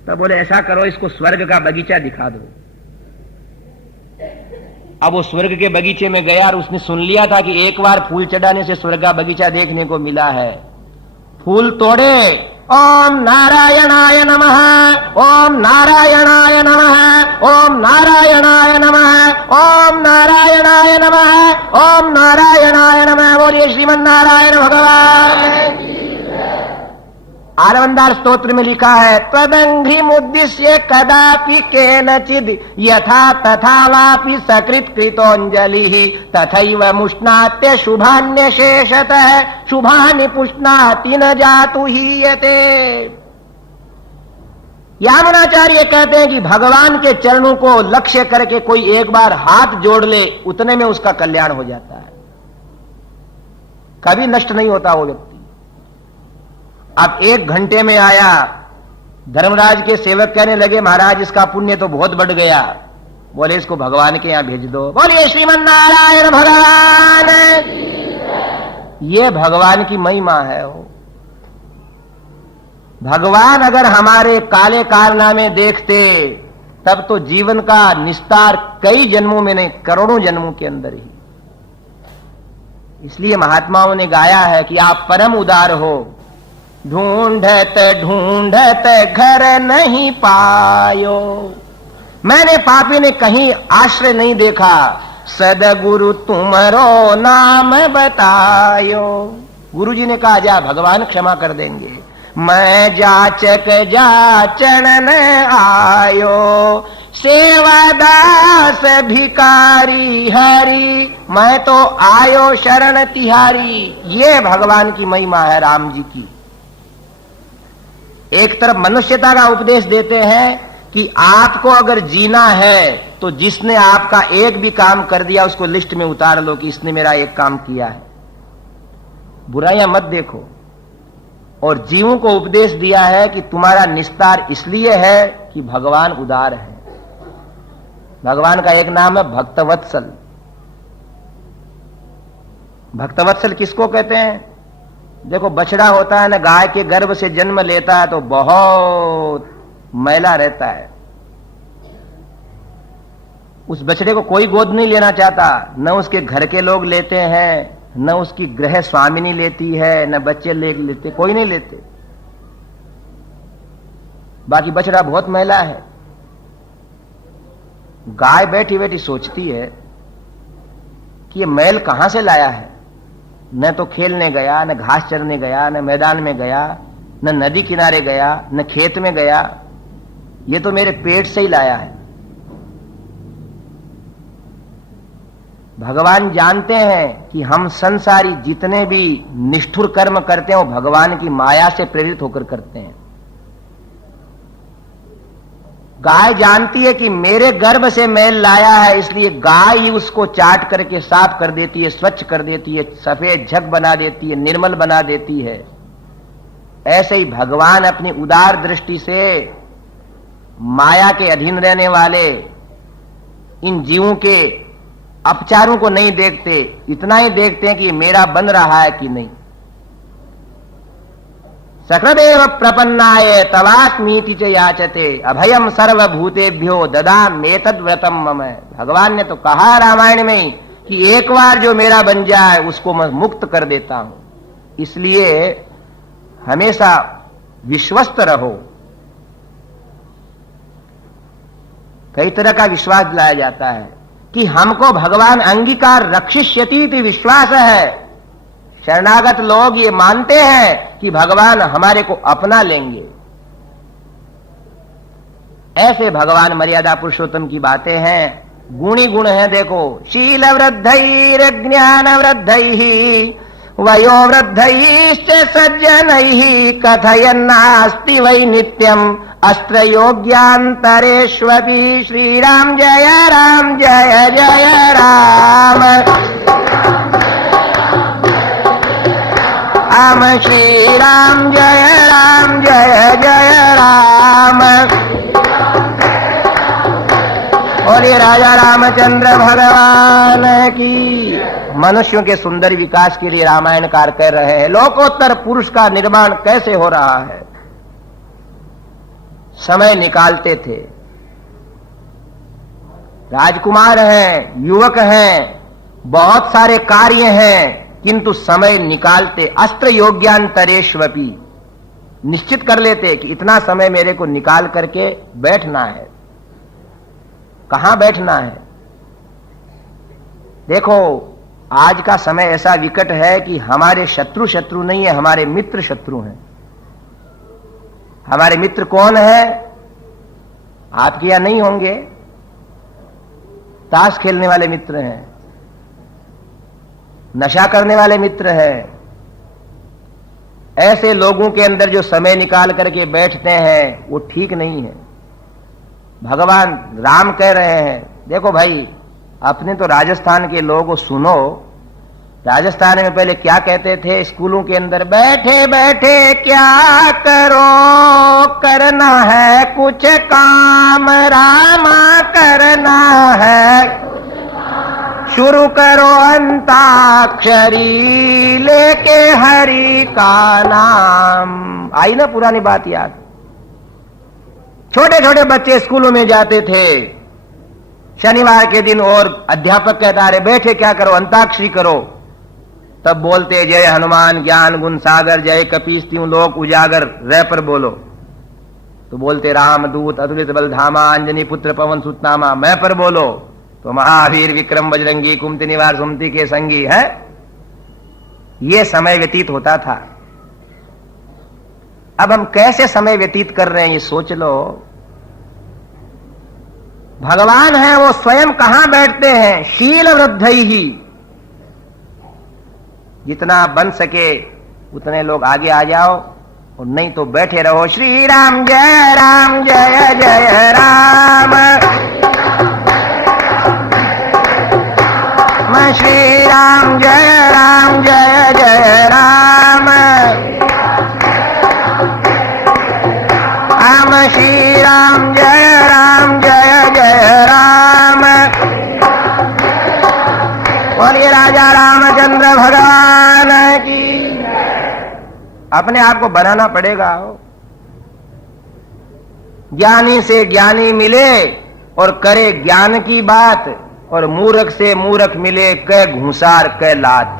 तो बोले ऐसा करो, इसको स्वर्ग का बगीचा दिखा दो। अब वो स्वर्ग के बगीचे में गया और उसने सुन लिया था कि एक बार फूल चढ़ाने से स्वर्ग का बगीचा देखने को मिला है। फूल तोड़े, ओम नारायणाय नमः, ओम नारायणाय नमः, ओम नारायणाय नमः, ओम नारायणाय नमः, ओम नारायणाय नमः। बोलिए श्रीमन नारायण भगवान। आलवंदार स्तोत्र में लिखा है, तदंघ्रि मुद्दिश्य कदापि केनचिद यथा तथा वापि सकृत कृतोंजलि तथैव मुष्णात्य शुभान्य शेषतः शुभानि पुष्णाति न जातु हीयते। यामुनाचार्य कहते हैं कि भगवान के चरणों को लक्ष्य करके कोई एक बार हाथ जोड़ ले, उतने में उसका कल्याण हो जाता है, कभी नष्ट नहीं होता वो व्यक्ति। अब 1 घंटे में आया। धर्मराज के सेवक कहने लगे, महाराज इसका पुण्य तो बहुत बढ़ गया। बोले इसको भगवान के यहां भेज दो। बोलिए श्रीमन नारायण भगवान। ये भगवान की महिमा है। भगवान अगर हमारे काले कारनामे देखते तब तो जीवन का निस्तार कई जन्मों में नहीं, करोड़ों जन्मों के अंदर ही। इसलिए महात्माओं ने गाया है कि आप परम उदार हो, ढूंढत ढूंढत घर नहीं पायो। मैंने पापी ने कहीं आश्रय नहीं देखा, सदगुरु तुमरो नाम बतायो। गुरुजी ने कहा जा भगवान क्षमा कर देंगे। मैं जाचक जाचन आयो, सेवादास भिकारी हरि, मैं तो आयो शरण तिहारी। ये भगवान की महिमा है, राम जी की। एक तरफ मनुष्यता का उपदेश देते हैं कि आपको अगर जीना है तो जिसने आपका एक भी काम कर दिया उसको लिस्ट में उतार लो कि इसने मेरा एक काम किया है, बुराइयां मत देखो। और जीवों को उपदेश दिया है कि तुम्हारा निस्तार इसलिए है कि भगवान उदार है। भगवान का एक नाम है भक्तवत्सल। भक्तवत्सल किसको कहते हैं? देखो, बछड़ा होता है ना, गाय के गर्भ से जन्म लेता है तो बहुत मैला रहता है। उस बछड़े को कोई गोद नहीं लेना चाहता, न उसके घर के लोग लेते हैं, न उसकी गृह स्वामिनी लेती है, न बच्चे लेते, कोई नहीं लेते। बाकी बछड़ा बहुत मैला है। गाय बैठी बैठी सोचती है कि ये मैल कहां से लाया है। न तो खेलने गया, न घास चरने गया, न मैदान में गया, न नदी किनारे गया, न खेत में गया, ये तो मेरे पेट से ही लाया है। भगवान जानते हैं कि हम संसारी जितने भी निष्ठुर कर्म करते हैं वो भगवान की माया से प्रेरित होकर करते हैं। गाय जानती है कि मेरे गर्भ से मैल लाया है, इसलिए गाय ही उसको चाट करके साफ कर देती है, स्वच्छ कर देती है, सफेद झक बना देती है, निर्मल बना देती है। ऐसे ही भगवान अपनी उदार दृष्टि से माया के अधीन रहने वाले इन जीवों के अपचारों को नहीं देखते, इतना ही देखते हैं कि ये मेरा बन रहा है कि नहीं। सकृदेव प्रपन्नाय तवास्मीति च याचते अभयम सर्वभूतेभ्यो ददाम्येतद् व्रतम मम। भगवान ने तो कहा रामायण में ही कि एक बार जो मेरा बन जाए उसको मैं मुक्त कर देता हूं। इसलिए हमेशा विश्वस्त रहो। कई तरह का विश्वास दिलाया जाता है कि हमको भगवान अंगीकार रक्षिष्यति इति विश्वास है। शरणागत लोग ये मानते हैं कि भगवान हमारे को अपना लेंगे। ऐसे भगवान मर्यादा पुरुषोत्तम की बातें हैं, गुणी गुण हैं। देखो, शील वृद्धैर ज्ञान वृद्धैः वयो वृद्धैश्च सज्जनैः कथयन्नास्ति वै नित्यम् अस्त्र योग्यान्तरेष्वपि। श्रीराम जय राम जय जय राम, राम श्री राम जय जय राम। और ये राजा रामचंद्र भगवान की। मनुष्यों के सुंदर विकास के लिए रामायणकार कह रहे हैं लोकोत्तर पुरुष का निर्माण कैसे हो रहा है। समय निकालते थे। राजकुमार हैं, युवक हैं, बहुत सारे कार्य हैं, किंतु समय निकालते। अस्त्र योग्यांतरेष्वपि, निश्चित कर लेते कि इतना समय मेरे को निकाल करके बैठना है। कहां बैठना है? देखो, आज का समय ऐसा विकट है कि हमारे शत्रु शत्रु नहीं है, हमारे मित्र शत्रु हैं। हमारे मित्र कौन है? आपके यहां नहीं होंगे। ताश खेलने वाले मित्र हैं, नशा करने वाले मित्र हैं। ऐसे लोगों के अंदर जो समय निकाल करके बैठते हैं वो ठीक नहीं है। भगवान राम कह रहे हैं, देखो भाई, अपने तो राजस्थान के लोगों सुनो। राजस्थान में पहले क्या कहते थे स्कूलों के अंदर? बैठे बैठे क्या करो, करना है कुछ काम, रामा करना है, शुरू करो अंताक्षरी, लेके हरि का नाम। आई ना पुरानी बात याद? छोटे छोटे बच्चे स्कूलों में जाते थे शनिवार के दिन, और अध्यापक कहता है बैठे क्या करो, अंताक्षरी करो। तब बोलते जय हनुमान ज्ञान गुण सागर, जय कपीस त्यों लोक उजागर, रे पर बोलो। तो बोलते राम दूत अतुलित बल धामा, अंजनी पुत्र पवन सुत नामा। मैं पर बोलो तो महावीर विक्रम बजरंगी, कुमति निवार सुमति के संगी है। ये समय व्यतीत होता था। अब हम कैसे समय व्यतीत कर रहे हैं ये सोच लो। भगवान है वो स्वयं कहां बैठते हैं? शील वृद्धि ही। जितना बन सके उतने लोग आगे आ जाओ, और नहीं तो बैठे रहो। श्री राम जय जय राम, मैं श्री राम जय जय राम, हम श्री राम जय जय राम। बोलिए राजा रामचंद्र भगवान की। अपने आप को बनाना पड़ेगा। ज्ञानी से ज्ञानी मिले और करे ज्ञान की बात, और मूर्ख से मूर्ख मिले कह घूंसार कह लात।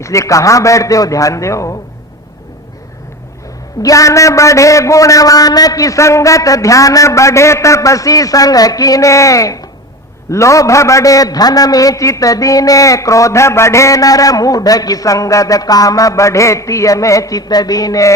इसलिए कहां बैठते हो ध्यान दो। ज्ञान बढ़े गुणवान की संगत, ध्यान बढ़े तपसी संग कीने, लोभ बढ़े धन में चित दीने, क्रोध बढ़े नर मूढ़ की संगत, काम बढ़े तिय में चित दीने।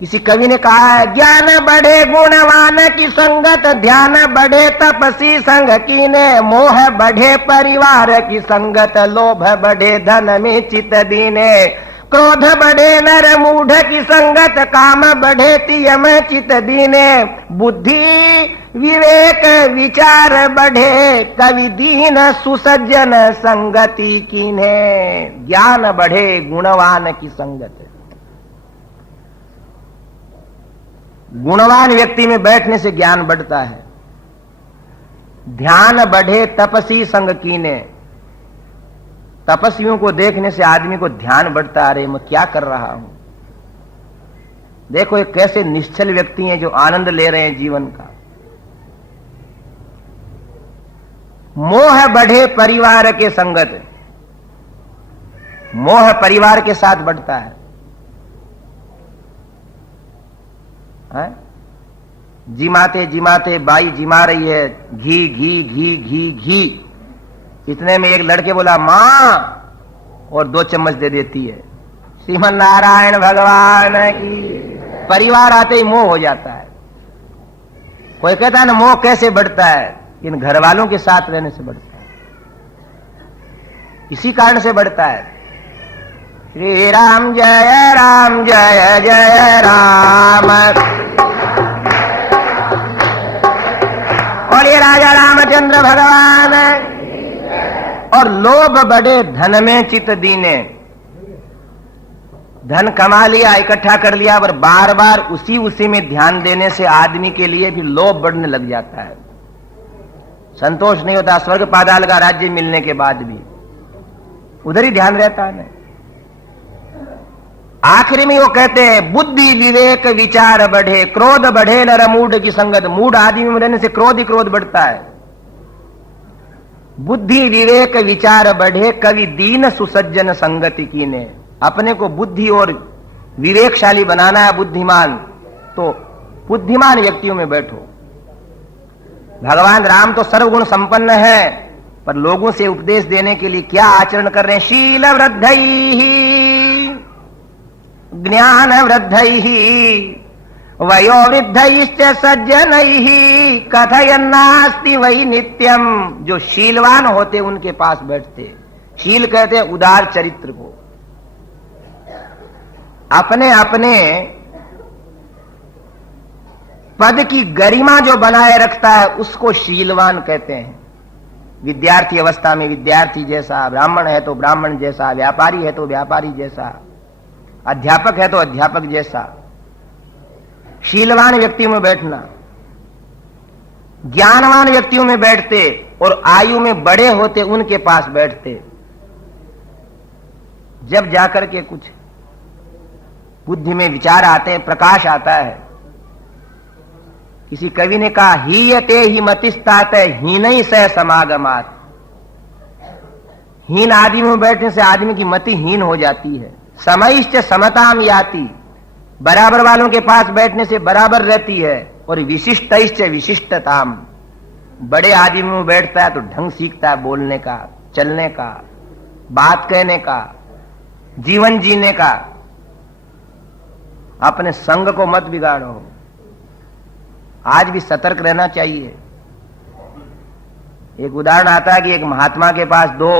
किसी कवि ने कहा है, ज्ञान बढ़े गुणवान की संगत, ध्यान बढ़े तपसी संग कीने, मोह बढ़े परिवार की संगत, लोभ बढ़े धन में चित दीने, क्रोध बढ़े नर मूढ़ की संगत, काम बढ़े तिय में चित दीने, बुद्धि विवेक विचार बढ़े, कवि दीन सुसज्जन संगति कीन्हे। ज्ञान बढ़े गुणवान की संगत। गुणवान व्यक्ति में बैठने से ज्ञान बढ़ता है। ध्यान बढ़े तपसी संग कीने, तपस्वियों को देखने से आदमी को ध्यान बढ़ता। अरे मैं क्या कर रहा हूं। देखो ये कैसे निश्चल व्यक्ति हैं जो आनंद ले रहे हैं जीवन का। मोह बढ़े परिवार के संगत, मोह परिवार के साथ बढ़ता है। जिमाते जिमाते बाई जिमा रही है, घी घी घी घी घी। इतने में एक लड़के बोला मां, और 2 चम्मच दे देती है। श्रीमन नारायण भगवान की। परिवार आते ही मोह हो जाता है। कोई कहता है ना मोह कैसे बढ़ता है? इन घर वालों के साथ रहने से बढ़ता है। इसी कारण से बढ़ता है। श्री राम जय जय राम, और ये राजा रामचंद्र भगवान। और लोभ बढ़े धन में चित दीने, धन कमा लिया, इकट्ठा कर लिया, पर बार बार उसी में ध्यान देने से आदमी के लिए भी लोभ बढ़ने लग जाता है। संतोष नहीं होता। स्वर्ग पाताल का राज्य मिलने के बाद भी उधर ही ध्यान रहता है। आखिरी में वो कहते हैं बुद्धि विवेक विचार बढ़े, क्रोध बढ़े नर मूढ़ की संगत। मूढ़ आदमी में रहने से क्रोध ही क्रोध बढ़ता है। बुद्धि विवेक विचार बढ़े, कवि दीन सुसज्जन संगति कीने। अपने को बुद्धि और विवेकशाली बनाना है, बुद्धिमान, तो बुद्धिमान व्यक्तियों में बैठो। भगवान राम तो सर्वगुण संपन्न है, पर लोगों से उपदेश देने के लिए क्या आचरण कर रहे हैं? शील वृद्धैः ज्ञान वृद्धैः वयो वृद्धैश्च सज्जनैः कथयन्नास्ति वै नित्यम। जो शीलवान होते उनके पास बैठते। शील कहते हैं उदार चरित्र को। अपने अपने पद की गरिमा जो बनाए रखता है उसको शीलवान कहते हैं। विद्यार्थी अवस्था में विद्यार्थी जैसा, ब्राह्मण है तो ब्राह्मण जैसा, व्यापारी है तो व्यापारी जैसा, अध्यापक है तो अध्यापक जैसा। शीलवान व्यक्तियों में बैठना। ज्ञानवान व्यक्तियों में बैठते और आयु में बड़े होते उनके पास बैठते। जब जाकर के कुछ बुद्धि में विचार आते हैं, प्रकाश आता है। किसी कवि ने कहा हीयते ही मतिस्तात हीनई सह समागमात। हीन आदमी में बैठने से आदमी की मति हीन हो जाती है। समयश्च समताम याति। बराबर वालों के पास बैठने से बराबर रहती है। और विशिष्टश्च विशिष्टताम। बड़े आदमी में बैठता है तो ढंग सीखता है, बोलने का, चलने का, बात कहने का, जीवन जीने का। अपने संग को मत बिगाड़ो। आज भी सतर्क रहना चाहिए। एक उदाहरण आता है कि एक महात्मा के पास दो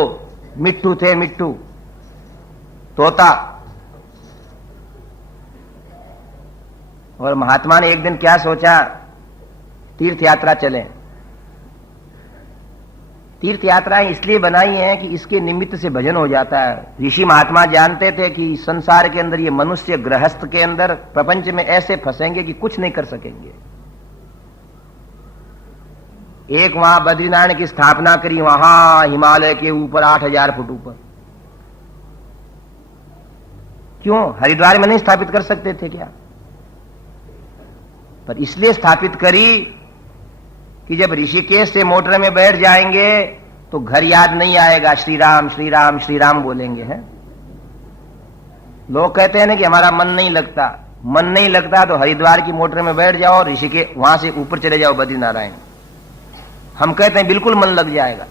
मिट्टू थे, मिट्टू तोता। और महात्मा ने एक दिन क्या सोचा, तीर्थ यात्रा चलें। तीर्थ यात्राएं इसलिए बनाई हैं कि इसके निमित्त से भजन हो जाता है। ऋषि महात्मा जानते थे कि संसार के अंदर ये मनुष्य गृहस्थ के अंदर प्रपंच में ऐसे फंसेंगे कि कुछ नहीं कर सकेंगे। एक वहां बद्रीनारायण की स्थापना करी, वहां हिमालय के ऊपर 8000 फुट ऊपर। क्यों? हरिद्वार में नहीं स्थापित कर सकते थे क्या? पर इसलिए स्थापित करी कि जब ऋषिकेश से मोटर में बैठ जाएंगे तो घर याद नहीं आएगा, श्री राम श्री राम श्री राम बोलेंगे। हैं लोग कहते हैं ना कि हमारा मन नहीं लगता। मन नहीं लगता तो हरिद्वार की मोटर में बैठ जाओ, ऋषिकेश वहां से ऊपर चले जाओ बद्रीनारायण। हम कहते हैं बिल्कुल मन लग जाएगा।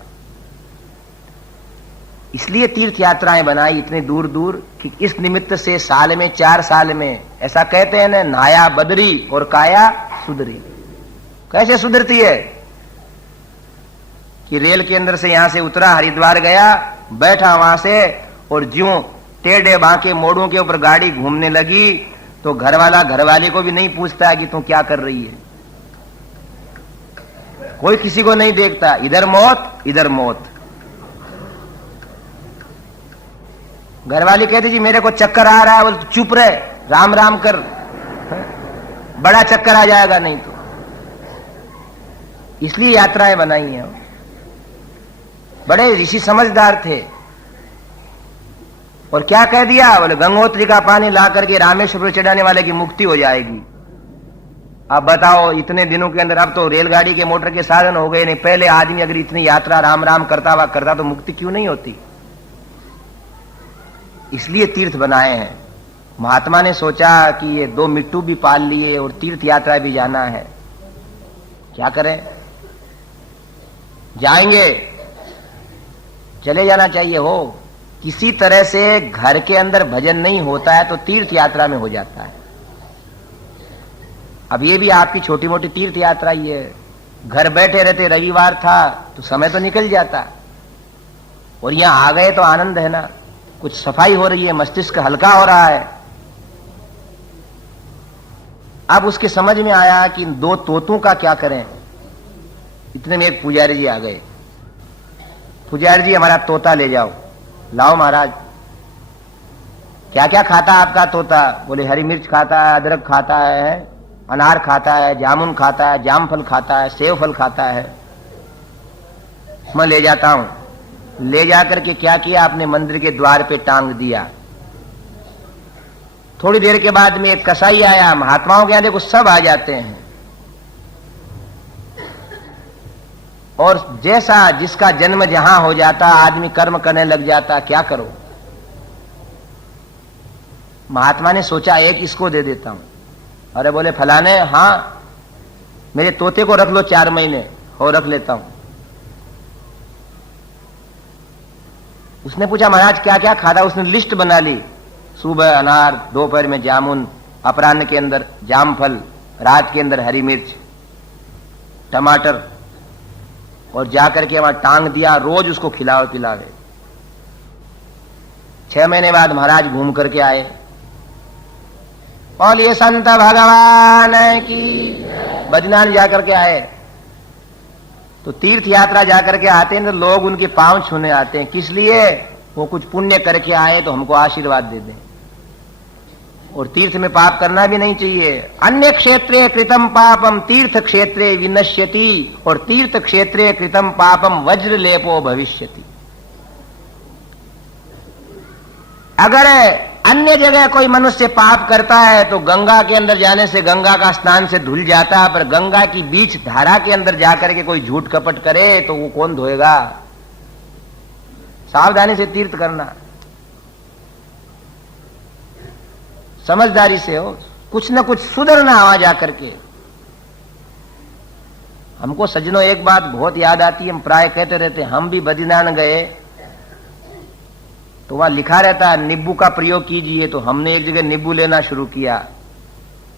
इसलिए तीर्थ यात्राएं बनाई इतने दूर दूर कि इस निमित्त से साल में 4 साल में, ऐसा कहते हैं ना, नाया बदरी और काया सुधरी। कैसे सुधरती है कि रेल के अंदर से यहां से उतरा, हरिद्वार गया, बैठा वहां से, और ज्यों टेढ़े बांके मोड़ों के ऊपर गाड़ी घूमने लगी तो घरवाला घरवाले को भी नहीं पूछता कि तू क्या कर रही है। कोई किसी को नहीं देखता, इधर मौत इधर मौत। घरवाली कहती जी मेरे को चक्कर आ रहा है। बोले चुप रहे, राम राम कर, बड़ा चक्कर आ जाएगा नहीं तो। इसलिए यात्राएं बनाई हैं। बड़े ऋषि समझदार थे। और क्या कह दिया? बोले गंगोत्री का पानी ला करके रामेश्वर पर चढ़ाने वाले की मुक्ति हो जाएगी। अब बताओ इतने दिनों के अंदर, अब तो रेलगाड़ी के मोटर के साधन हो गए, नहीं पहले आदमी अगर इतनी यात्रा राम राम करता हुआ करता तो मुक्ति क्यों नहीं होती? इसलिए तीर्थ बनाए हैं। महात्मा ने सोचा कि ये 2 मिट्टू भी पाल लिए और तीर्थ यात्रा भी जाना है, क्या करें? जाएंगे, चले जाना चाहिए। हो किसी तरह से घर के अंदर भजन नहीं होता है तो तीर्थ यात्रा में हो जाता है। अब ये भी आपकी छोटी मोटी तीर्थ यात्रा ही है। घर बैठे रहते, रविवार था तो समय तो निकल जाता, और यहां आ गए तो आनंद है ना। कुछ सफाई हो रही है, मस्तिष्क हल्का हो रहा है। अब उसके समझ में आया कि 2 तोतों का क्या करें। इतने में एक पुजारी जी आ गए। पुजारी जी हमारा तोता ले जाओ। लाओ महाराज। क्या क्या खाता आपका तोता? बोले हरी मिर्च खाता है, अदरक खाता है, अनार खाता है, जामुन खाता है, जाम फल खाता है, सेव फल खाता है। मैं ले जाता हूं। ले जाकर के क्या किया, आपने मंदिर के द्वार पे टांग दिया। थोड़ी देर के बाद में एक कसाई आया। महात्माओं के यहां देखो सब आ जाते हैं, और जैसा जिसका जन्म जहां हो जाता आदमी कर्म करने लग जाता। क्या करो? महात्मा ने सोचा एक इसको दे देता हूं। अरे बोले फलाने, हाँ मेरे तोते को रख लो 4 महीने। हो, रख लेता हूं। उसने पूछा महाराज क्या क्या खाता? उसने लिस्ट बना ली। सुबह अनार, दोपहर में जामुन, अपराह्न के अंदर जामफल, रात के अंदर हरी मिर्च, टमाटर, और जाकर के वहां टांग दिया। रोज उसको खिलाओ पिलावे। 6 महीने बाद महाराज घूम करके आए। और ये संत भगवान की बद्रीनाथ जाकर के आए। तो तीर्थ यात्रा जाकर के आते हैं तो लोग उनके पांव छूने आते हैं। किस लिए? वो कुछ पुण्य करके आए तो हमको आशीर्वाद दे दें। और तीर्थ में पाप करना भी नहीं चाहिए। अन्य क्षेत्रे कृतम पापम तीर्थ क्षेत्रे विनश्यति, और तीर्थ क्षेत्रे कृतम पापम वज्र लेपो भविष्यति। अगर अन्य जगह कोई मनुष्य पाप करता है तो गंगा के अंदर जाने से, गंगा का स्नान से धुल जाता है, पर गंगा की बीच धारा के अंदर जाकर के कोई झूठ कपट करे तो वो कौन धोएगा? सावधानी से तीर्थ करना, समझदारी से हो, कुछ न कुछ सुधरना आवा जाकर के। हमको सज्जनों एक बात बहुत याद आती है, हम प्राय कहते रहते, हम भी बद्रीनाथ गए तो वहां लिखा रहता है नींबू का प्रयोग कीजिए। तो हमने एक जगह नींबू लेना शुरू किया।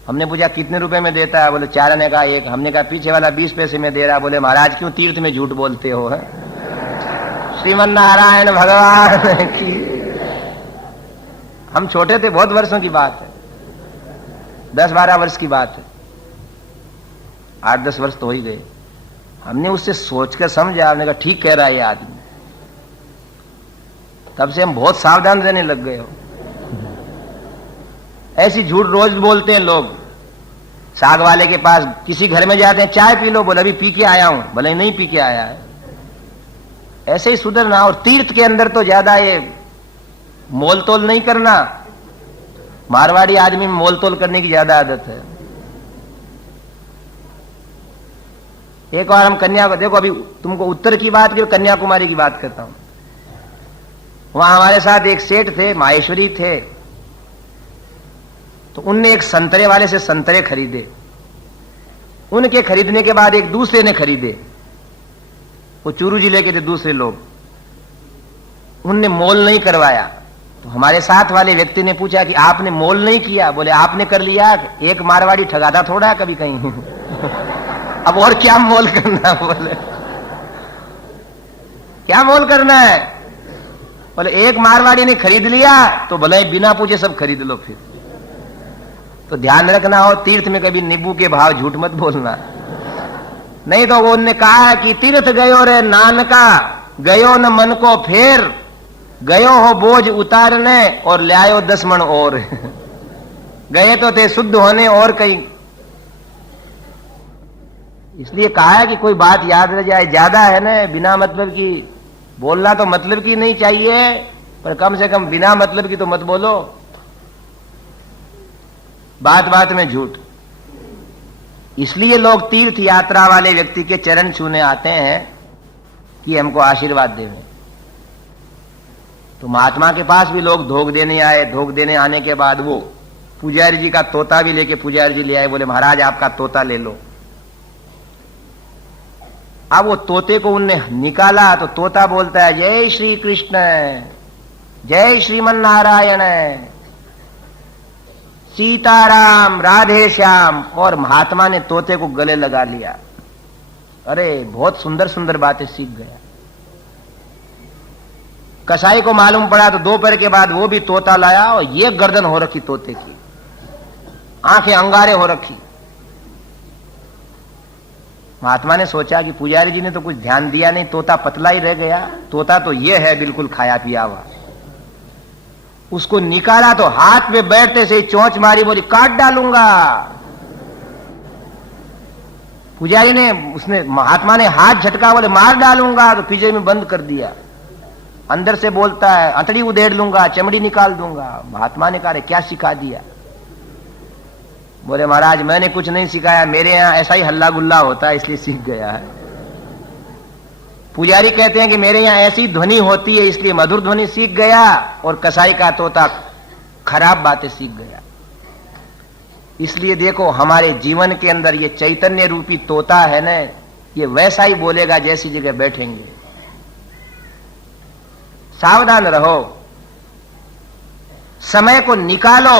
हमने पूछा कितने रुपए में देता है? बोले 4 आने का 1। हमने कहा पीछे वाला 20 पैसे में दे रहा। बोले महाराज क्यों तीर्थ में झूठ बोलते हो? है श्रीमन नारायण भगवान की। हम छोटे थे, बहुत वर्षों की बात है, 10-12 वर्ष की बात है, 8-10 वर्ष तो हो ही गए। हमने उससे सोचकर समझा, हमने कहा ठीक कह रहा है ये आदमी। तब से हम बहुत सावधान रहने लग गए हो। ऐसी झूठ रोज बोलते हैं लोग। साग वाले के पास किसी घर में जाते हैं, चाय पी लो। बोले अभी पी के आया हूं। बोले नहीं पी के आया है। ऐसे ही सुधरना। और तीर्थ के अंदर तो ज्यादा ये मोल तोल नहीं करना। मारवाड़ी आदमी में मोल तोल करने की ज्यादा आदत है। एक बार हम कन्या, देखो अभी तुमको उत्तर की बात की, कन्याकुमारी की बात करता हूं। वहां हमारे साथ एक सेठ थे, माहेश्वरी थे। तो उनने एक संतरे वाले से संतरे खरीदे। उनके खरीदने के बाद एक दूसरे ने खरीदे। वो चूरू जिले के थे दूसरे लोग। उनने मोल नहीं करवाया। तो हमारे साथ वाले व्यक्ति ने पूछा कि आपने मोल नहीं किया? बोले आपने कर लिया। एक मारवाड़ी ठगाता थोड़ा है कभी कहीं। अब और क्या मोल करना? बोले क्या मोल करना है? बोले एक मारवाड़ी ने खरीद लिया तो भले बिना पूछे सब खरीद लो। फिर तो ध्यान रखना हो, तीर्थ में कभी नींबू के भाव झूठ मत बोलना। नहीं तो उन्होंने कहा है कि तीर्थ गयो रे नानका, गयो न मन को फेर, गयो हो बोझ उतारने और ले आयो 10 मण और। गए तो थे शुद्ध होने और कहीं। इसलिए कहा है कि कोई बात याद रह जाए। ज्यादा है ना बिना मतलब की बोलना, तो मतलब की नहीं चाहिए, पर कम से कम बिना मतलब की तो मत बोलो। बात बात में झूठ। इसलिए लोग तीर्थ यात्रा वाले व्यक्ति के चरण छूने आते हैं कि हमको आशीर्वाद देवे। तो महात्मा के पास भी लोग धोख देने आए। धोख देने आने के बाद वो पुजारी जी का तोता भी लेके पुजारी जी ले आए। बोले महाराज आपका तोता ले लो। अब वो तोते को उनने निकाला तो तोता बोलता है जय श्री कृष्ण, जय श्रीमन नारायण, सीताराम, राधे श्याम। और महात्मा ने तोते को गले लगा लिया। अरे बहुत सुंदर सुंदर बातें सीख गया। कसाई को मालूम पड़ा तो दोपहर के बाद वो भी तोता लाया और ये गर्दन हो रखी तोते की, आंखें अंगारे हो रखी। महात्मा ने सोचा कि पुजारी जी ने तो कुछ ध्यान दिया नहीं, तोता पतला ही रह गया। तोता तो ये है बिल्कुल खाया पिया हुआ। उसको निकाला तो हाथ में बैठते से ही चोंच मारी, बोली काट डालूंगा। पुजारी ने, उसने, महात्मा ने हाथ झटका, बोले मार डालूंगा। तो पिंजरे में बंद कर दिया। अंदर से बोलता है अतड़ी उधेड़ लूंगा, चमड़ी निकाल दूंगा। महात्मा ने कहा क्या सिखा दिया? बोले महाराज मैंने कुछ नहीं सिखाया, मेरे यहाँ ऐसा ही हल्ला गुल्ला होता है इसलिए सीख गया है। पुजारी कहते हैं कि मेरे यहाँ ऐसी ध्वनि होती है इसलिए मधुर ध्वनि सीख गया, और कसाई का तोता खराब बातें सीख गया। इसलिए देखो हमारे जीवन के अंदर ये चैतन्य रूपी तोता है ना, ये वैसा ही बोलेगा जैसी जगह बैठेंगे। सावधान रहो, समय को निकालो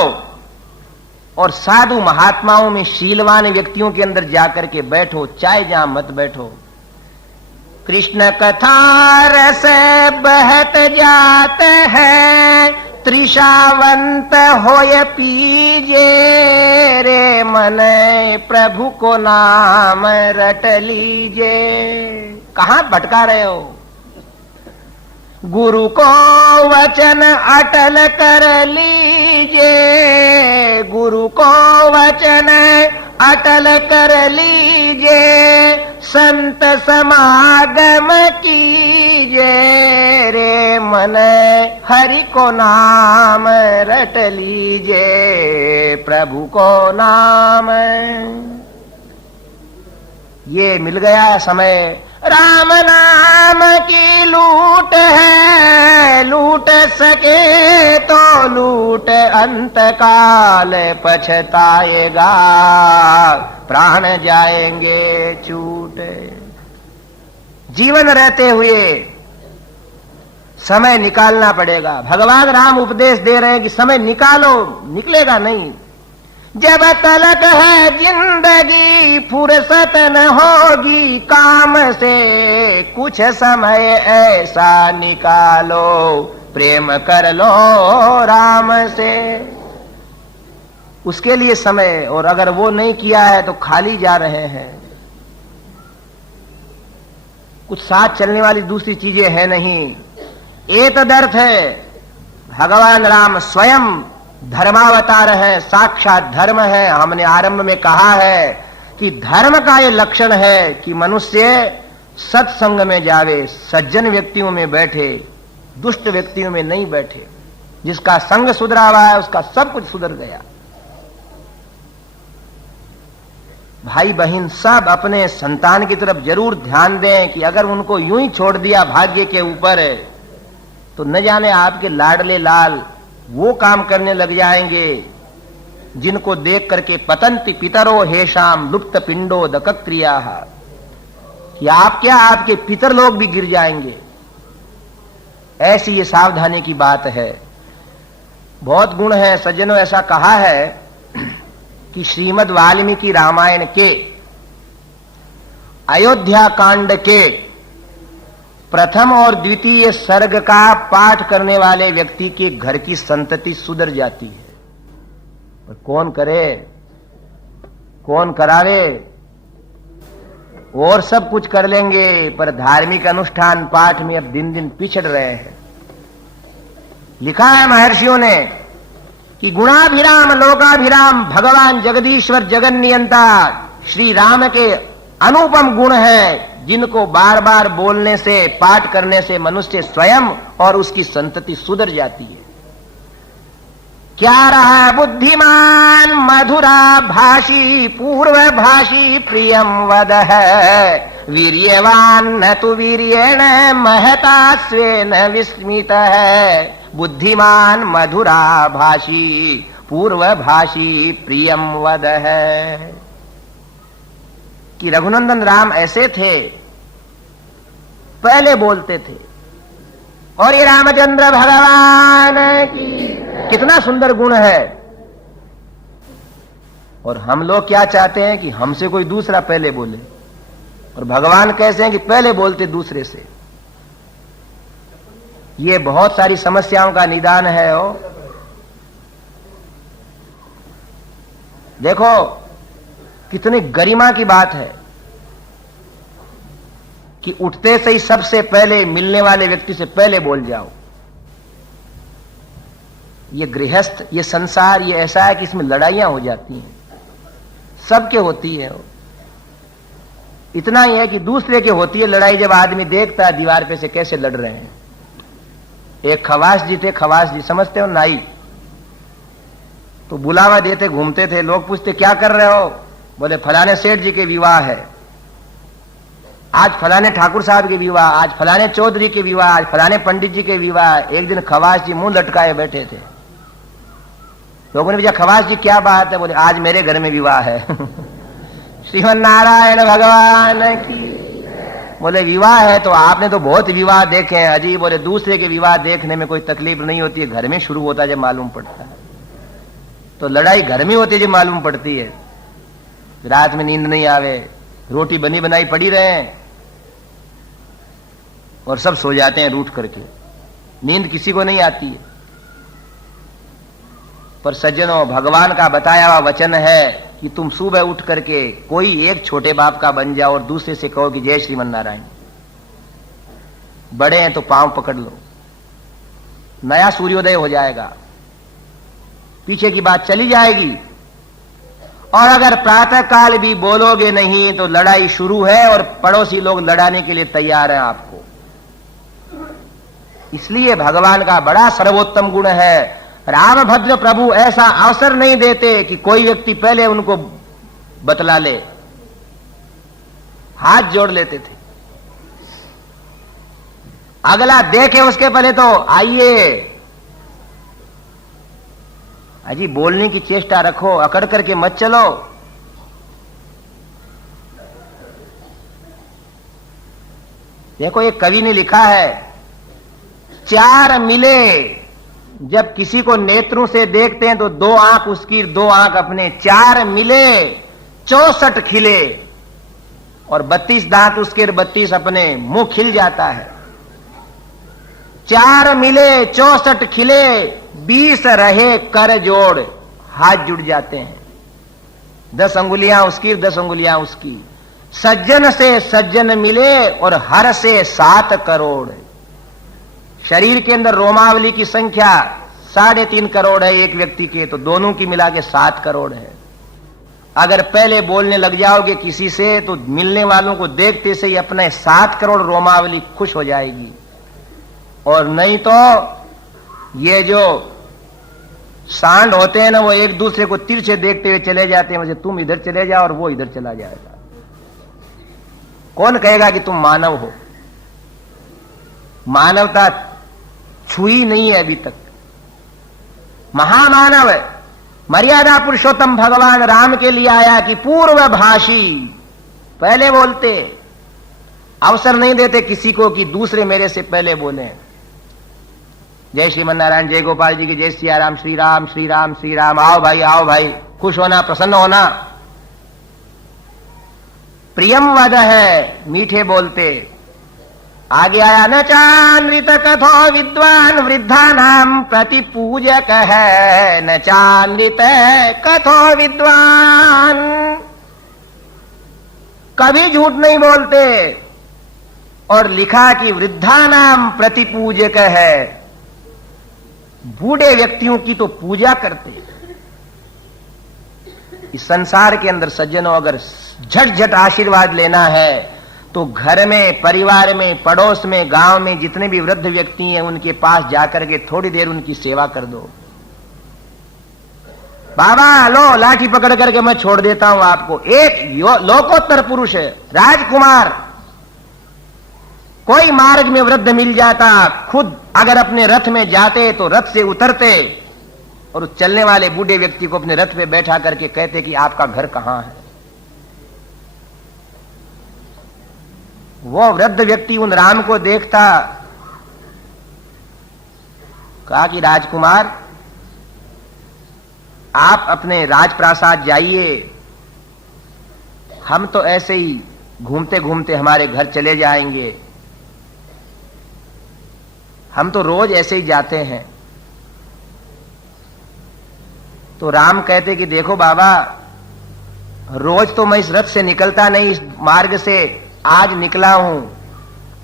और साधु महात्माओं में शीलवान व्यक्तियों के अंदर जाकर के बैठो, चाहे जहां मत बैठो। कृष्ण कथा रस बहत जात है, त्रिषावंत होय पीजे रे मन प्रभु को नाम रट लीजे। कहां भटका रहे हो? गुरु को वचन अटल कर लीजे, गुरु को वचन अटल कर लीजे, संत समागम कीजे रे मन हरि को नाम रट लीजे, प्रभु को नाम। ये मिल गया समय। राम नाम की लूट है, लूट सके तो लूट अंत काल पछताएगा, प्राण जाएंगे छूट। जीवन रहते हुए समय निकालना पड़ेगा। भगवान राम उपदेश दे रहे हैं कि समय निकालो, निकलेगा नहीं। जब तलक है जिंदगी फुर्सत न होगी काम से, कुछ समय ऐसा निकालो प्रेम कर लो राम से। उसके लिए समय, और अगर वो नहीं किया है तो खाली जा रहे हैं। कुछ साथ चलने वाली दूसरी चीजें है नहीं। एक तदर्थ है भगवान राम स्वयं धर्मावतार है, साक्षात धर्म है। हमने आरंभ में कहा है कि धर्म का ये लक्षण है कि मनुष्य सत्संग में जावे, सज्जन व्यक्तियों में बैठे, दुष्ट व्यक्तियों में नहीं बैठे। जिसका संग सुधरा हुआ है उसका सब कुछ सुधर गया। भाई बहन सब अपने संतान की तरफ जरूर ध्यान दें कि अगर उनको यूं ही छोड़ दिया भाग्य के ऊपर तो न जाने आपके लाडले लाल वो काम करने लग जाएंगे जिनको देख करके पतंति पितरो हेशाम लुप्त पिंडो दक क्रिया, कि आप क्या आपके पितर लोग भी गिर जाएंगे। ऐसी ये सावधानी की बात है। बहुत गुण है सज्जनों। ऐसा कहा है कि श्रीमद् वाल्मीकि रामायण के अयोध्या कांड के प्रथम और द्वितीय सर्ग का पाठ करने वाले व्यक्ति के घर की संतति सुधर जाती है। पर कौन करे, कौन करावे? और सब कुछ कर लेंगे पर धार्मिक अनुष्ठान पाठ में अब दिन दिन पिछड़ रहे हैं। लिखा है महर्षियों ने कि गुणाभिराम लोकाभिराम भगवान जगदीश्वर जगन्नियंता श्री राम के अनुपम गुण है, जिनको बार बार बोलने से पाठ करने से मनुष्य स्वयं और उसकी संतति सुधर जाती है। क्या रहा बुद्धिमान मधुरा भाषी पूर्व भाषी प्रियम वद है, वीर्यवान न तु वीर्येण महता स्वेन विस्मित है। बुद्धिमान मधुरा भाषी पूर्व भाषी प्रियम वद है। कि रघुनंदन राम ऐसे थे, पहले बोलते थे। और ये रामचंद्र भगवान की कितना सुंदर गुण है। और हम लोग क्या चाहते हैं कि हमसे कोई दूसरा पहले बोले, और भगवान कैसे हैं कि पहले बोलते दूसरे से। ये बहुत सारी समस्याओं का निदान है। देखो कितनी गरिमा की बात है कि उठते से ही सबसे पहले मिलने वाले व्यक्ति से पहले बोल जाओ। ये गृहस्थ, ये संसार, ये ऐसा है कि इसमें लड़ाइयां हो जाती हैं, सबके होती है। इतना ही है कि दूसरे के होती है लड़ाई जब आदमी देखता है दीवार पे से कैसे लड़ रहे हैं। एक खवास जी थे, खवास जी समझते हो, नाई। तो बुलावा देते घूमते थे। लोग पूछते क्या कर रहे हो? बोले फलाने सेठ जी के विवाह है, आज फलाने ठाकुर साहब के विवाह, आज फलाने चौधरी के विवाह, आज फलाने पंडित जी के विवाह। एक दिन खवास जी मुंह लटकाए बैठे थे। लोगों ने पूछा खवास जी क्या बात है? बोले आज मेरे घर में विवाह है। श्रीमन नारायण भगवान की। बोले विवाह है तो आपने तो बहुत विवाह देखे हैं अजी। बोले दूसरे के विवाह देखने में कोई तकलीफ नहीं होती है, घर में शुरू होता है जब मालूम पड़ता है। तो लड़ाई घर में होती है जब मालूम पड़ती है। रात में नींद नहीं आवे, रोटी बनी बनाई पड़ी रहे और सब सो जाते हैं रूठ करके, नींद किसी को नहीं आती है। पर सज्जनों, भगवान का बताया हुआ वचन है कि तुम सुबह उठ करके कोई एक छोटे बाप का बन जाओ और दूसरे से कहो कि जय श्रीमन नारायण। बड़े हैं तो पांव पकड़ लो, नया सूर्योदय हो जाएगा, पीछे की बात चली जाएगी। और अगर प्रातः काल भी बोलोगे नहीं तो लड़ाई शुरू है और पड़ोसी लोग लड़ाने के लिए तैयार हैं आपको। इसलिए भगवान का बड़ा सर्वोत्तम गुण है, रामभद्र प्रभु ऐसा अवसर नहीं देते कि कोई व्यक्ति पहले उनको बतला ले, हाथ जोड़ लेते थे। अगला देखे उसके पहले तो आइए अजी, बोलने की चेष्टा रखो, अकड़ करके मत चलो। देखो एक कवि ने लिखा है, चार मिले जब किसी को नेत्रों से देखते हैं तो दो आंख उसकी, दो आंख अपने। चार मिले 64 खिले और 32 दांत उसके 32 अपने, मुंह खिल जाता है। चार मिले 64 खिले, 20 रहे कर जोड़, हाथ जुड़ जाते हैं। 10 अंगुलियां उसकी, 10 अंगुलियां उसकी। सज्जन से सज्जन मिले और हर से 7 करोड़। शरीर के अंदर रोमावली की संख्या 3.5 करोड़ है एक व्यक्ति के, तो दोनों की मिला के 7 करोड़ है। अगर पहले बोलने लग जाओगे किसी से तो मिलने वालों को देखते से ही अपने 7 करोड़ रोमावली खुश हो जाएगी। और नहीं तो ये जो सांड होते हैं ना, वो एक दूसरे को तिरछे देखते हुए चले जाते हैं, मुझे तुम इधर चले जाओ और वो इधर चला जाएगा। कौन कहेगा कि तुम मानव हो? मानवता छुई नहीं है अभी तक। महामानव मर्यादा पुरुषोत्तम भगवान राम के लिए आया कि पूर्वभाषी, पहले बोलते, अवसर नहीं देते किसी को कि दूसरे मेरे से पहले बोले। जय श्रीमन नारायण, जय गोपाल जी की, जय सिया राम, श्री राम श्री राम श्री राम। आओ भाई, खुश होना, प्रसन्न होना। प्रियम वद है, मीठे बोलते। आगे आया, न चानृत कथो विद्वान वृद्धा नाम प्रति पूजक है, न चानृत कथो विद्वान। कभी झूठ नहीं बोलते। और लिखा कि वृद्धा नाम प्रति पूजक है, बूढ़े व्यक्तियों की तो पूजा करते। इस संसार के अंदर सज्जनों, अगर झट आशीर्वाद लेना है तो घर में, परिवार में, पड़ोस में, गांव में जितने भी वृद्ध व्यक्ति हैं उनके पास जाकर के थोड़ी देर उनकी सेवा कर दो। बाबा लो लाठी पकड़ करके मैं छोड़ देता हूं आपको। एक लोकोत्तर पुरुष है, राजकुमार, कोई मार्ग में वृद्ध मिल जाता, खुद अगर अपने रथ में जाते तो रथ से उतरते और उस चलने वाले बूढ़े व्यक्ति को अपने रथ पे बैठा करके कहते कि आपका घर कहां है। वो वृद्ध व्यक्ति उन राम को देखता, कहा कि राजकुमार आप अपने राजप्रासाद जाइए, हम तो ऐसे ही घूमते घूमते हमारे घर चले जाएंगे, हम तो रोज ऐसे ही जाते हैं। तो राम कहते कि देखो बाबा, रोज तो मैं इस रथ से निकलता नहीं, इस मार्ग से आज निकला हूं।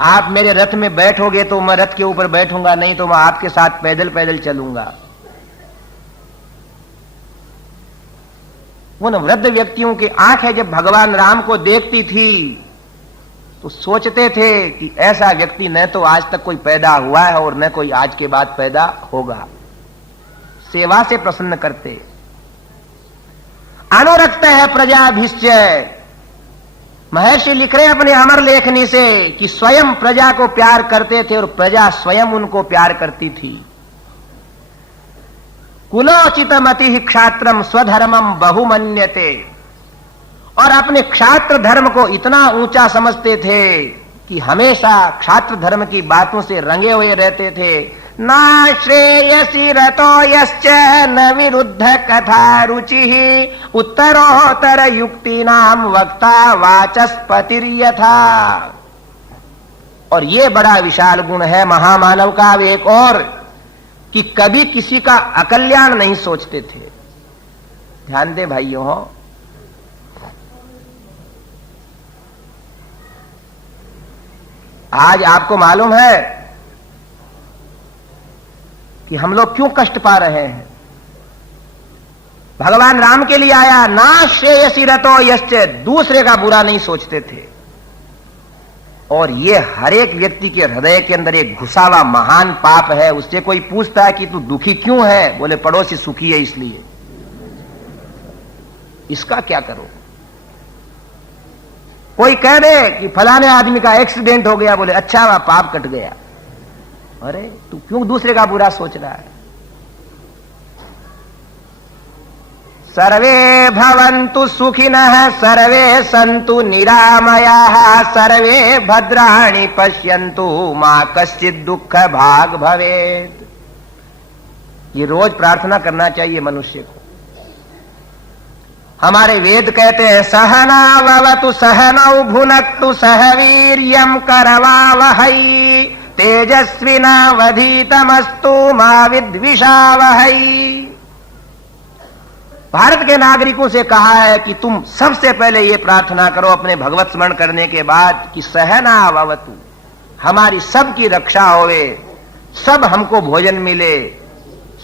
आप मेरे रथ में बैठोगे तो मैं रथ के ऊपर बैठूंगा, नहीं तो मैं आपके साथ पैदल पैदल चलूंगा। उन वृद्ध व्यक्तियों की आंखें जब भगवान राम को देखती थी तो सोचते थे कि ऐसा व्यक्ति न तो आज तक कोई पैदा हुआ है और न कोई आज के बाद पैदा होगा। सेवा से प्रसन्न करते, अनुरक्त है प्रजाभिश्चय। महर्षि लिख रहे अपने अमर लेखनी से कि स्वयं प्रजा को प्यार करते थे और प्रजा स्वयं उनको प्यार करती थी। कुलोचितमति क्षात्रम स्वधर्मम बहुमन्यते, और अपने क्षात्र धर्म को इतना ऊंचा समझते थे कि हमेशा क्षात्र धर्म की बातों से रंगे हुए रहते थे। न श्रेयसी रतो यश्च न विरुद्ध कथा रुचि उत्तरोत्तर युक्ति नाम वक्ता वाचस्पतिर्यथा। और ये बड़ा विशाल गुण है महामानव का एक और, कि कभी किसी का अकल्याण नहीं सोचते थे। ध्यान दे भाइयों, आज आपको मालूम है कि हम लोग क्यों कष्ट पा रहे हैं। भगवान राम के लिए आया, ना श्रेयसी रतो यश्च, दूसरे का बुरा नहीं सोचते थे। और ये हर एक व्यक्ति के हृदय के अंदर एक घुसा हुआ महान पाप है। उससे कोई पूछता है कि तू दुखी क्यों है, बोले पड़ोसी सुखी है इसलिए। इसका क्या करो? कोई कह दे कि फलाने आदमी का एक्सीडेंट हो गया, बोले अच्छा हुआ पाप कट गया। अरे तू क्यों दूसरे का बुरा सोच रहा है? सर्वे भवन्तु सुखिनः सर्वे सन्तु निरामयाः सर्वे भद्राणि पश्यन्तु मा कश्चित् दुःख भाग भवेत्। ये रोज प्रार्थना करना चाहिए मनुष्य को। हमारे वेद कहते हैं सहनाववतु सहनौ भुनक्तु सह वीर्यं करवावहै तेजस्विनावधीतमस्तु मा विद्विषावहै। भारत के नागरिकों से कहा है कि तुम सबसे पहले ये प्रार्थना करो अपने भगवत स्मरण करने के बाद कि सहनाववतु, हमारी सबकी रक्षा होवे, सब हमको भोजन मिले,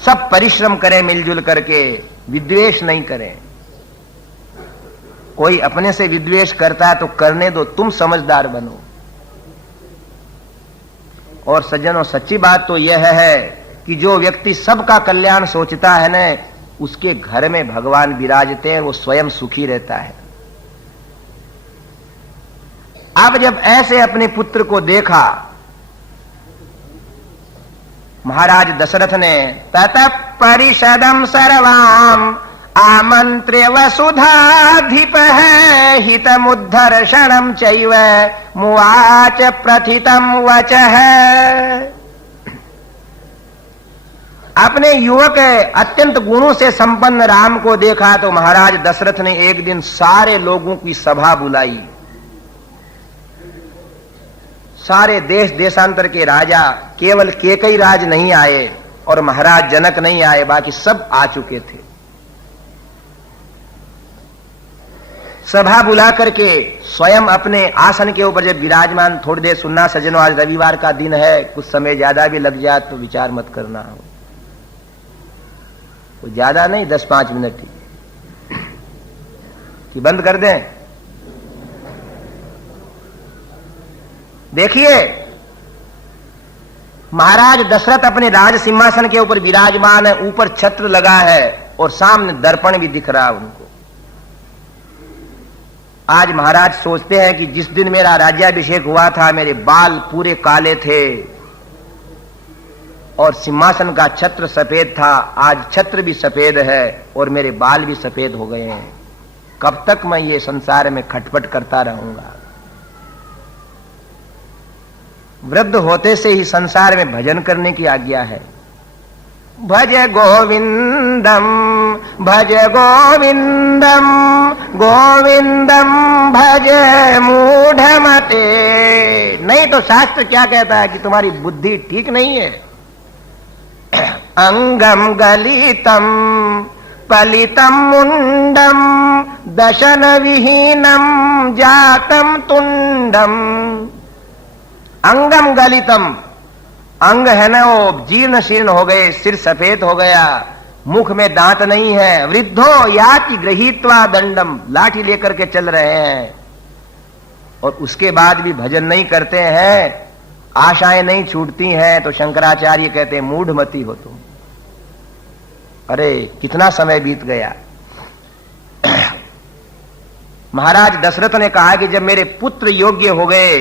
सब परिश्रम करें मिलजुल करके, विद्वेष नहीं करें। कोई अपने से विद्वेष करता है तो करने दो, तुम समझदार बनो। और सज्जनों, सच्ची बात तो यह है कि जो व्यक्ति सबका कल्याण सोचता है न, उसके घर में भगवान विराजते हैं, वो स्वयं सुखी रहता है। अब जब ऐसे अपने पुत्र को देखा महाराज दशरथ ने, ततः परिषदं सर्वाम आमंत्र्य वसुधाधिपः हितमुद्धर्षणं चैव मुवाच प्रथितं वचः। अपने युवक अत्यंत गुणों से संपन्न राम को देखा तो महाराज दशरथ ने एक दिन सारे लोगों की सभा बुलाई। सारे देश देशांतर के राजा, केवल केकई राज नहीं आए और महाराज जनक नहीं आए, बाकी सब आ चुके थे। सभा बुला करके स्वयं अपने आसन के ऊपर जब विराजमान, थोड़ी देर सुनना सज्जनों, आज रविवार का दिन है, कुछ समय ज्यादा भी लग जाए तो विचार मत करना हो, तो ज्यादा नहीं, 10-5 मिनट ही कि बंद कर दें। देखिए महाराज दशरथ अपने राज सिंहासन के ऊपर विराजमान है, ऊपर छत्र लगा है और सामने दर्पण भी दिख रहा है उनको। आज महाराज सोचते हैं कि जिस दिन मेरा राज्याभिषेक हुआ था मेरे बाल पूरे काले थे और सिंहासन का छत्र सफेद था, आज छत्र भी सफेद है और मेरे बाल भी सफेद हो गए हैं। कब तक मैं ये संसार में खटपट करता रहूंगा? वृद्ध होते से ही संसार में भजन करने की आज्ञा है। भज गोविंदम भज गोविंदम गोविंदम भज मूढ़मते। नहीं तो शास्त्र क्या कहता है कि तुम्हारी बुद्धि ठीक नहीं है। अंगम गलितम पलितम मुंडम दशन विहीनम जातम तुंडम। अंगम गलितम, अंग है ना वो जीर्ण शीर्ण हो गए, सिर सफेद हो गया, मुख में दांत नहीं है। वृद्धो याति गृहीत्वा दंडम, लाठी लेकर के चल रहे हैं और उसके बाद भी भजन नहीं करते हैं, आशाएं नहीं छूटती हैं। तो शंकराचार्य कहते हैं मूढ़मती हो तुम। अरे कितना समय बीत गया। महाराज दशरथ ने कहा कि जब मेरे पुत्र योग्य हो गए,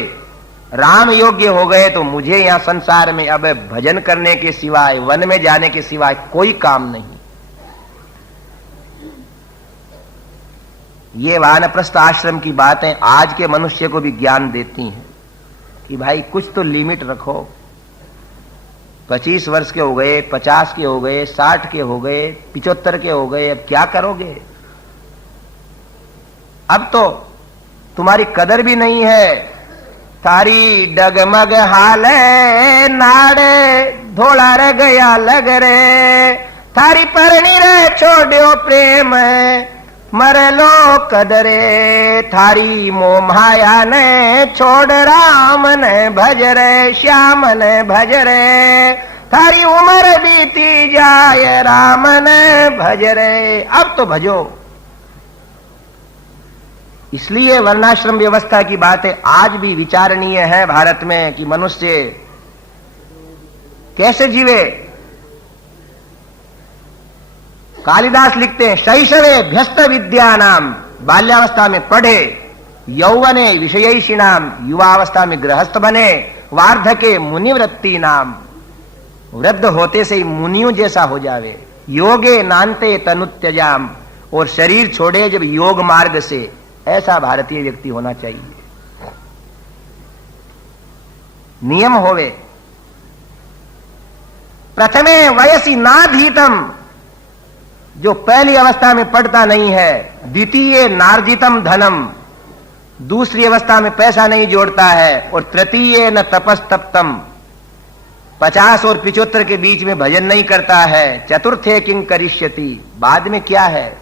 राम योग्य हो गए, तो मुझे यहां संसार में अब भजन करने के सिवाय, वन में जाने के सिवाय कोई काम नहीं। ये वानप्रस्थ आश्रम की बातें आज के मनुष्य को भी ज्ञान देती हैं कि भाई कुछ तो लिमिट रखो। 25 वर्ष के हो गए, 50 के हो गए, 60 के हो गए, 75 के हो गए, अब क्या करोगे? अब तो तुम्हारी कदर भी नहीं है। थारी डगमग हाले नाड़े धोला रे गया लग रे, थारी परणी रे छोड़ो प्रेम मर लो कदरे, थारी मोह माया ने छोड़ राम ने भज रे, श्याम ने भज रे, थारी उम्र बीती जाए राम ने भज रे। अब तो भजो। इसलिए वर्णाश्रम व्यवस्था की बातें आज भी विचारणीय है भारत में कि मनुष्य कैसे जीवे। कालिदास लिखते हैं, शैशवे भ्यस्त विद्या नाम, बाल्यावस्था में पढ़े, यौवने विषयैषी नाम, युवावस्था में गृहस्थ बने, वार्धके मुनिवृत्ति नाम, वृद्ध होते से ही मुनियों जैसा हो जावे, योगे नान्ते तनुत्यजाम, और शरीर छोड़े जब योग मार्ग से, ऐसा भारतीय व्यक्ति होना चाहिए। नियम होवे, प्रथमे वयसी नाधीतम, जो पहली अवस्था में पढ़ता नहीं है, द्वितीय नार्जितम धनम, दूसरी अवस्था में पैसा नहीं जोड़ता है, और तृतीय न तपस्तप्तम, 50 और 75 के बीच में भजन नहीं करता है, चतुर्थे किंग करिष्यति, बाद में क्या है?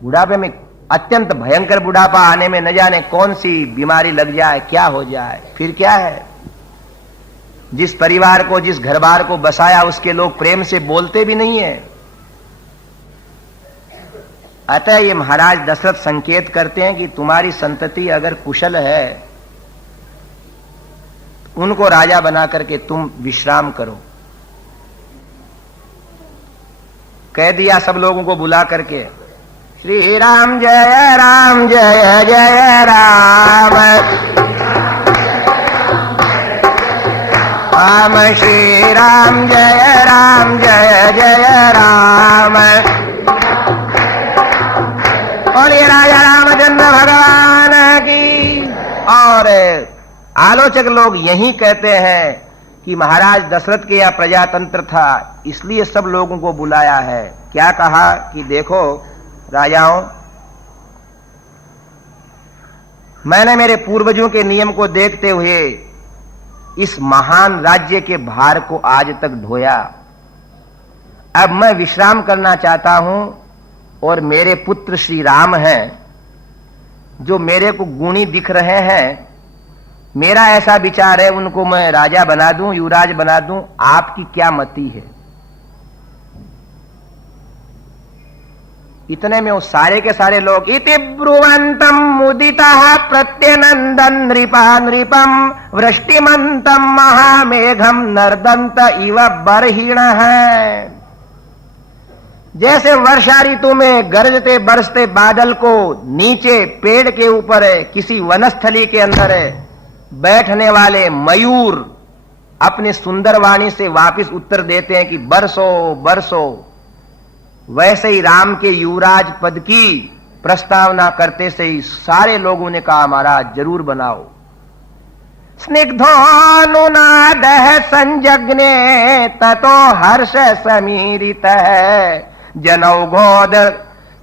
बुढ़ापे में अत्यंत भयंकर बुढ़ापा आने में न जाने कौन सी बीमारी लग जाए, क्या हो जाए, फिर क्या है? जिस परिवार को, जिस घर बार को बसाया, उसके लोग प्रेम से बोलते भी नहीं है। अतः ये महाराज दशरथ संकेत करते हैं कि तुम्हारी संतति अगर कुशल है, उनको राजा बना करके तुम विश्राम करो। कह दिया सब लोगों को बुला करके, श्री राम जय राम जय जय राम, राम श्री राम जय जय राम, और ये राजा रामचंद्र भगवान की। और आलोचक लोग यही कहते हैं कि महाराज दशरथ के यहाँ प्रजातंत्र था, इसलिए सब लोगों को बुलाया है। क्या कहा कि देखो राजाओं, मैंने मेरे पूर्वजों के नियम को देखते हुए इस महान राज्य के भार को आज तक ढोया। अब मैं विश्राम करना चाहता हूं, और मेरे पुत्र श्री राम हैं, जो मेरे को गुणी दिख रहे हैं, मेरा ऐसा विचार है उनको मैं राजा बना दूं, युवराज बना दूं। आपकी क्या मति है? इतने में वो सारे के सारे लोग, इति ब्रुवंतम मुदितः प्रत्यनंदन नृपा नृपम, वृष्टिमंतम महामेघम नर्दंत इव बर्हिणः। जैसे वर्षा ऋतु में गरजते बरसते बादल को नीचे पेड़ के ऊपर किसी वनस्थली के अंदर बैठने वाले मयूर अपने सुंदर वाणी से वापिस उत्तर देते हैं कि बरसो बरसो, वैसे ही राम के युवराज पद की प्रस्तावना करते से ही सारे लोगों ने कहा महाराज जरूर बनाओ। स्निग्धोनुनादः संजग्ने ततो हर्ष समीरितः,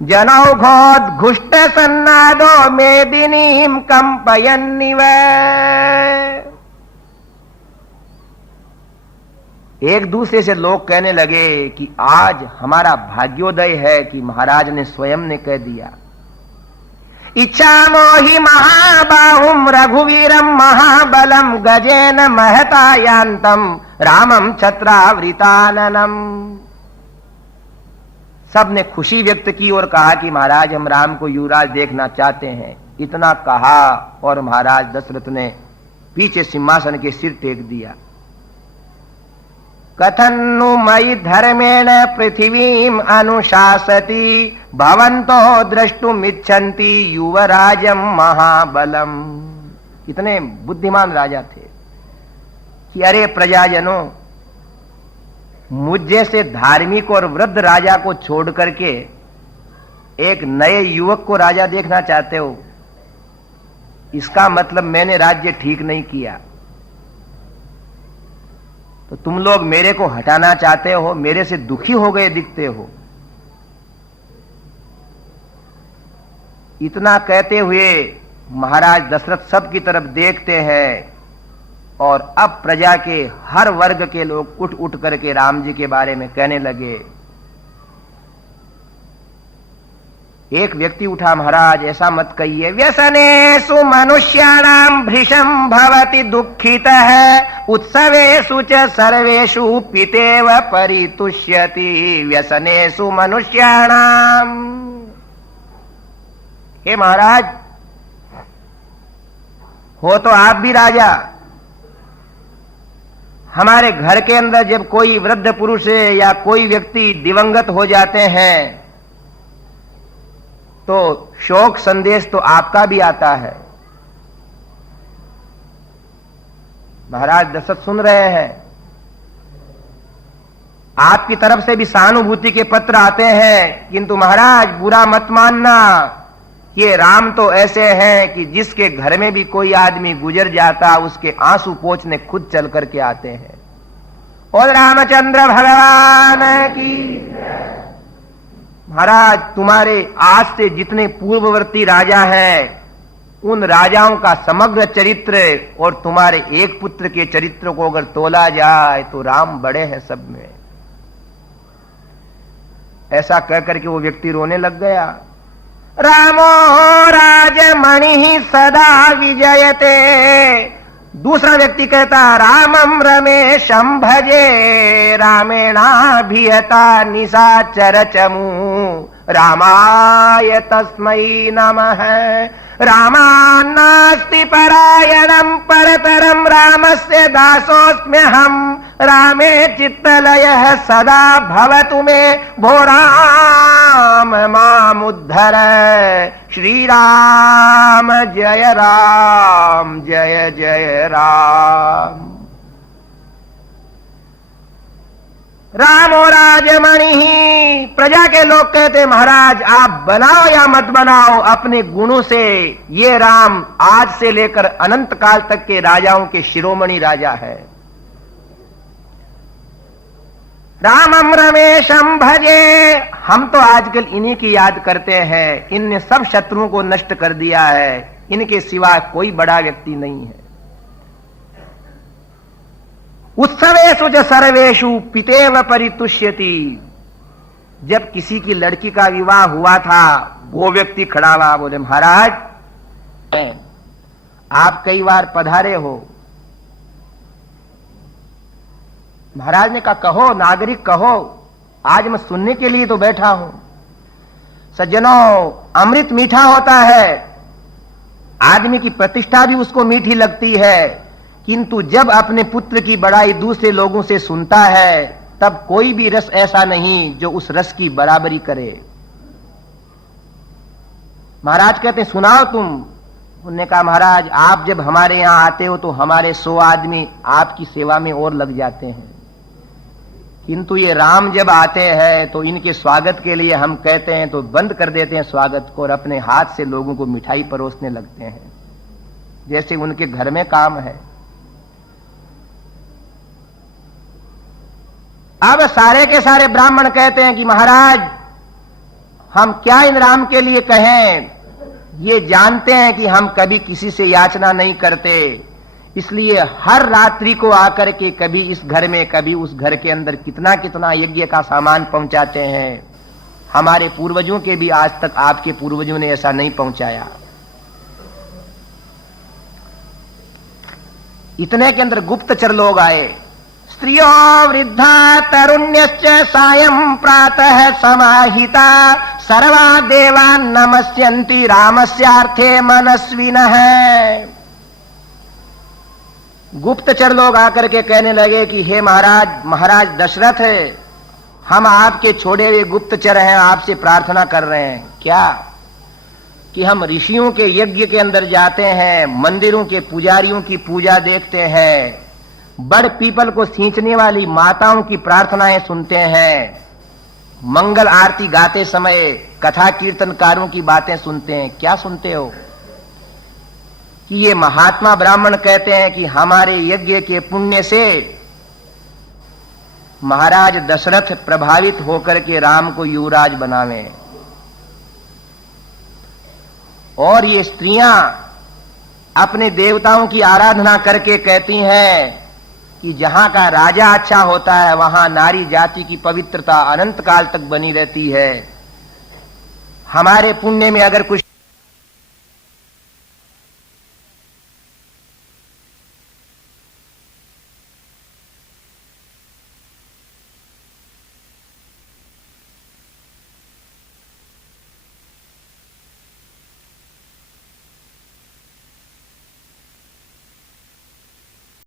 जनौघोद घुष्ट सन्नादो मेदिनीम कंपयन्निव। एक दूसरे से लोग कहने लगे कि आज हमारा भाग्योदय है कि महाराज ने स्वयं ने कह दिया, इच्छामो हि महाबाहुम रघुवीरम महाबलम गजेन महतायांतम रामम छत्रावृताननम। सब ने खुशी व्यक्त की और कहा कि महाराज हम राम को युवराज देखना चाहते हैं। इतना कहा और महाराज दशरथ ने पीछे सिंहासन के सिर टेक दिया। कथन्नु मयि धर्मेण पृथिवीम अनुशासति भवन्तो द्रष्टुमिच्छन्ति युवराजम महाबलम। कितने बुद्धिमान राजा थे कि अरे प्रजाजनों, मुझ जैसे धार्मिक और वृद्ध राजा को छोड़ करके एक नए युवक को राजा देखना चाहते हो, इसका मतलब मैंने राज्य ठीक नहीं किया। तो तुम लोग मेरे को हटाना चाहते हो, मेरे से दुखी हो गए दिखते हो। इतना कहते हुए महाराज दशरथ सब की तरफ देखते हैं और अब प्रजा के हर वर्ग के लोग उठ उठ करके राम जी के बारे में कहने लगे। एक व्यक्ति उठा, महाराज ऐसा मत कहिए, व्यसनेषु मनुष्याणां भृशं भवति दुःखितः उत्सवेषु च सर्वेषु पितेव परितुष्यति। व्यसनेषु मनुष्याणां, हे महाराज, हो तो आप भी राजा। हमारे घर के अंदर जब कोई वृद्ध पुरुष या कोई व्यक्ति दिवंगत हो जाते हैं तो शोक संदेश तो आपका भी आता है। महाराज दशरथ सुन रहे हैं, आपकी तरफ से भी सहानुभूति के पत्र आते हैं, किंतु महाराज बुरा मत मानना, ये राम तो ऐसे हैं कि जिसके घर में भी कोई आदमी गुजर जाता उसके आंसू पोंछने खुद चल करके आते हैं। और रामचंद्र भगवान की। महाराज तुम्हारे आज से जितने पूर्ववर्ती राजा हैं उन राजाओं का समग्र चरित्र और तुम्हारे एक पुत्र के चरित्र को अगर तोला जाए तो राम बड़े हैं सब में। ऐसा कह करके वो व्यक्ति रोने लग गया। रामो राजमणि सदा विजयते। दूसरा व्यक्ति कहता, रामम रमेशं भजे रामेणाभिहता निशाचर चमू रामाय तस्मै नमः। रामान्नास्ति परायणं परतरं रामस्य दासोऽस्म्यहं। रामे चित्तलयः सदा भवतु मे भो राम मामुद्धर। श्रीराम जय राम जय जय राम। रामो राजमणि। प्रजा के लोग कहते, महाराज आप बनाओ या मत बनाओ, अपने गुणों से ये राम आज से लेकर अनंत काल तक के राजाओं के शिरोमणि राजा है। रामम रमेशं भजे। हम तो आजकल इन्हीं की याद करते हैं। इनने सब शत्रुओं को नष्ट कर दिया है, इनके सिवा कोई बड़ा व्यक्ति नहीं है। उत्सवेषु च सर्वेषु पितेव परितुष्यति। जब किसी की लड़की का विवाह हुआ था वो व्यक्ति खड़ा हुआ, बोले महाराज आप कई बार पधारे हो। महाराज ने कहा कहो नागरिक कहो, आज मैं सुनने के लिए तो बैठा हूं। सज्जनों, अमृत मीठा होता है, आदमी की प्रतिष्ठा भी उसको मीठी लगती है, किंतु जब अपने पुत्र की बड़ाई दूसरे लोगों से सुनता है तब कोई भी रस ऐसा नहीं जो उस रस की बराबरी करे। महाराज कहते सुनाओ तुम। उन्होंने कहा महाराज आप जब हमारे यहां आते हो तो हमारे 100 आदमी आपकी सेवा में और लग जाते हैं, किंतु ये राम जब आते हैं तो इनके स्वागत के लिए हम कहते हैं तो बंद कर देते हैं स्वागत को और अपने हाथ से लोगों को मिठाई परोसने लगते हैं जैसे उनके घर में काम है। अब सारे के सारे ब्राह्मण कहते हैं कि महाराज हम क्या इन राम के लिए कहें, ये जानते हैं कि हम कभी किसी से याचना नहीं करते, इसलिए हर रात्रि को आकर के कभी इस घर में कभी उस घर के अंदर कितना कितना यज्ञ का सामान पहुंचाते हैं। हमारे पूर्वजों के भी आज तक आपके पूर्वजों ने ऐसा नहीं पहुंचाया। इतने के अंदर गुप्तचर लोग आए। स्त्रियो वृद्धा तरुण्यश्च सायं प्रातः समाहिता सर्वा देवान् नमस्यन्ति रामस्यार्थे मनस्विनः। गुप्तचर लोग आकर के कहने लगे कि हे महाराज दशरथ, हम आपके छोड़े हुए गुप्तचर हैं, आपसे प्रार्थना कर रहे हैं। क्या? कि हम ऋषियों के यज्ञ के अंदर जाते हैं, मंदिरों के पुजारियों की पूजा देखते हैं, बड़ पीपल को सींचने वाली माताओं की प्रार्थनाएं सुनते हैं, मंगल आरती गाते समय कथा कीर्तनकारों की बातें सुनते हैं। क्या सुनते हो? कि ये महात्मा ब्राह्मण कहते हैं कि हमारे यज्ञ के पुण्य से महाराज दशरथ प्रभावित होकर के राम को युवराज बनावे। और ये स्त्रियां अपने देवताओं की आराधना करके कहती हैं कि जहां का राजा अच्छा होता है वहां नारी जाति की पवित्रता अनंत काल तक बनी रहती है। हमारे पुण्य में अगर कुछ